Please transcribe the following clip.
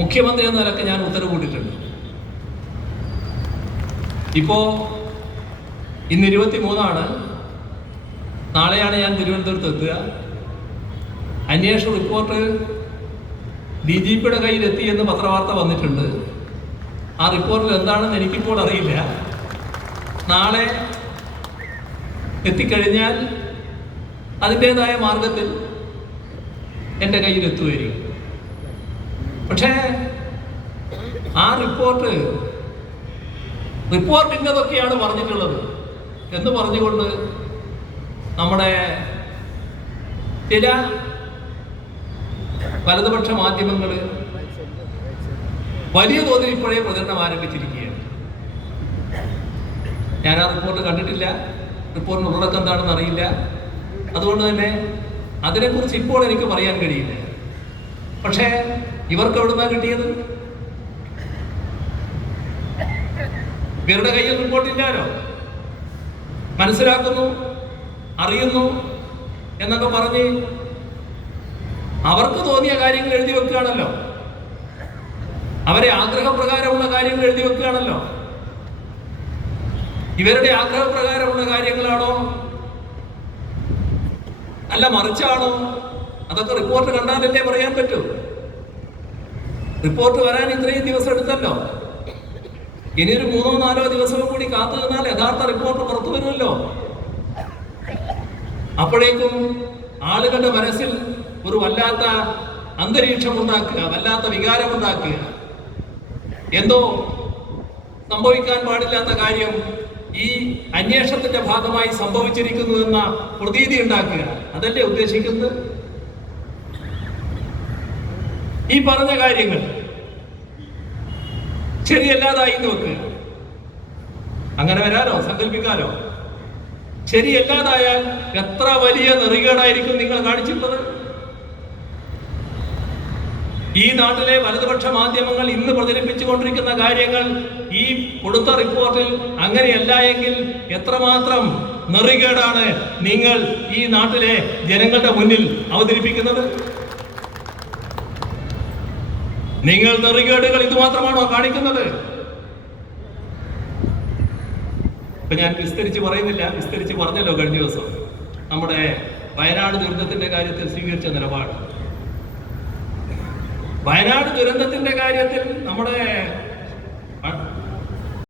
മുഖ്യമന്ത്രി എന്ന നിലയ്ക്ക് ഞാൻ ഉത്തരവ് കൂട്ടിയിട്ടുണ്ട്. ഇപ്പോ ഇന്ന് ഇരുപത്തി മൂന്നാണ് നാളെയാണ് ഞാൻ തിരുവനന്തപുരത്ത് എത്തുക. അന്വേഷണ റിപ്പോർട്ട് ഡി ജി പിയുടെ കയ്യിലെത്തി എന്ന് പത്രവാർത്ത വന്നിട്ടുണ്ട്. ആ റിപ്പോർട്ടിൽ എന്താണെന്ന് എനിക്കിപ്പോൾ അറിയില്ല. നാളെ എത്തിക്കഴിഞ്ഞാൽ അതിന്റെതായ മാർഗത്തിൽ എന്റെ കയ്യിൽ എത്തുമായിരിക്കും പക്ഷേ ആ റിപ്പോർട്ട് റിപ്പോർട്ട് ഇന്നതൊക്കെയാണ് പറഞ്ഞിട്ടുള്ളത്. എന്ന് പറഞ്ഞുകൊണ്ട് നമ്മുടെ ചില വലതുപക്ഷ മാധ്യമങ്ങൾ വലിയ തോതിൽ ഇപ്പോഴേ പ്രചരണം ആരംഭിച്ചിരിക്കുകയാണ്. ഞാൻ ആ റിപ്പോർട്ട് കണ്ടിട്ടില്ല. റിപ്പോർട്ടിന് ഉള്ളടക്കം എന്താണെന്ന് അറിയില്ല. അതുകൊണ്ട് തന്നെ അതിനെക്കുറിച്ച് ഇപ്പോൾ എനിക്ക് പറയാൻ കഴിയില്ല. പക്ഷേ ഇവർക്ക് എവിടുന്നാ കിട്ടിയത്? ഇവരുടെ കയ്യിൽ റിപ്പോർട്ടില്ലാലോ മനസ്സിലാക്കുന്നു അറിയുന്നു എന്നൊക്കെ പറഞ്ഞ് അവർക്ക് തോന്നിയ കാര്യങ്ങൾ എഴുതി വെക്കുകയാണല്ലോ. അവരെ ആഗ്രഹപ്രകാരമുള്ള കാര്യങ്ങൾ എഴുതി വെക്കുകയാണല്ലോ. ഇവരുടെ ആഗ്രഹപ്രകാരമുള്ള കാര്യങ്ങളാണോ? അല്ല മറിച്ചാണോ? അതൊക്കെ റിപ്പോർട്ട് കണ്ടാലല്ലേ പറയാൻ പറ്റൂ. റിപ്പോർട്ട് വരാൻ ഇത്രയും ദിവസം എടുത്തല്ലോ. ഇനി ഒരു മൂന്നോ നാലോ ദിവസം കൂടി കാത്തു നിന്നാൽ യഥാർത്ഥ റിപ്പോർട്ട് പുറത്തു വരുമല്ലോ. അപ്പോഴേക്കും ആളുകളുടെ മനസ്സിൽ ഒരു വല്ലാത്ത അന്തരീക്ഷം ഉണ്ടാക്കുക വല്ലാത്ത വികാരം ഉണ്ടാക്കുക എന്തോ സംഭവിക്കാൻ പാടില്ലാത്ത കാര്യം ഈ അന്വേഷണത്തിന്റെ ഭാഗമായി സംഭവിച്ചിരിക്കുന്നു എന്ന പ്രതീതി ഉണ്ടാക്കുക. അതല്ലേ ഉദ്ദേശിക്കുന്നത്? ഈ പറഞ്ഞ കാര്യങ്ങൾ ശരിയല്ലാതായി നോക്ക് അങ്ങനെ വരാനോ സങ്കല്പിക്കാനോ ശരിയല്ലാതായാൽ എത്ര വലിയ നെറികേടായിരിക്കും നിങ്ങൾ കാണിച്ചിട്ടുള്ളത്? ഈ നാട്ടിലെ വലതുപക്ഷ മാധ്യമങ്ങൾ ഇന്ന് പ്രചരിപ്പിച്ചുകൊണ്ടിരിക്കുന്ന കാര്യങ്ങൾ ഈ കൊടുത്ത റിപ്പോർട്ടിൽ അങ്ങനെയല്ല എങ്കിൽ എത്രമാത്രം നെറികേടാണ് നിങ്ങൾ ഈ നാട്ടിലെ ജനങ്ങളുടെ മുന്നിൽ അവതരിപ്പിക്കുന്നത്? നിങ്ങൾ നെറികേടുകൾ ഇത് മാത്രമാണോ കാണിക്കുന്നത്? ഇപ്പൊ ഞാൻ വിസ്തരിച്ച് പറയുന്നില്ല. വിസ്തരിച്ച് പറഞ്ഞല്ലോ കഴിഞ്ഞ ദിവസം. നമ്മുടെ വയനാട് ദുരന്തത്തിന്റെ കാര്യത്തിൽ സ്വീകരിച്ച നിലപാട്. വയനാട് ദുരന്തത്തിന്റെ കാര്യത്തിൽ നമ്മുടെ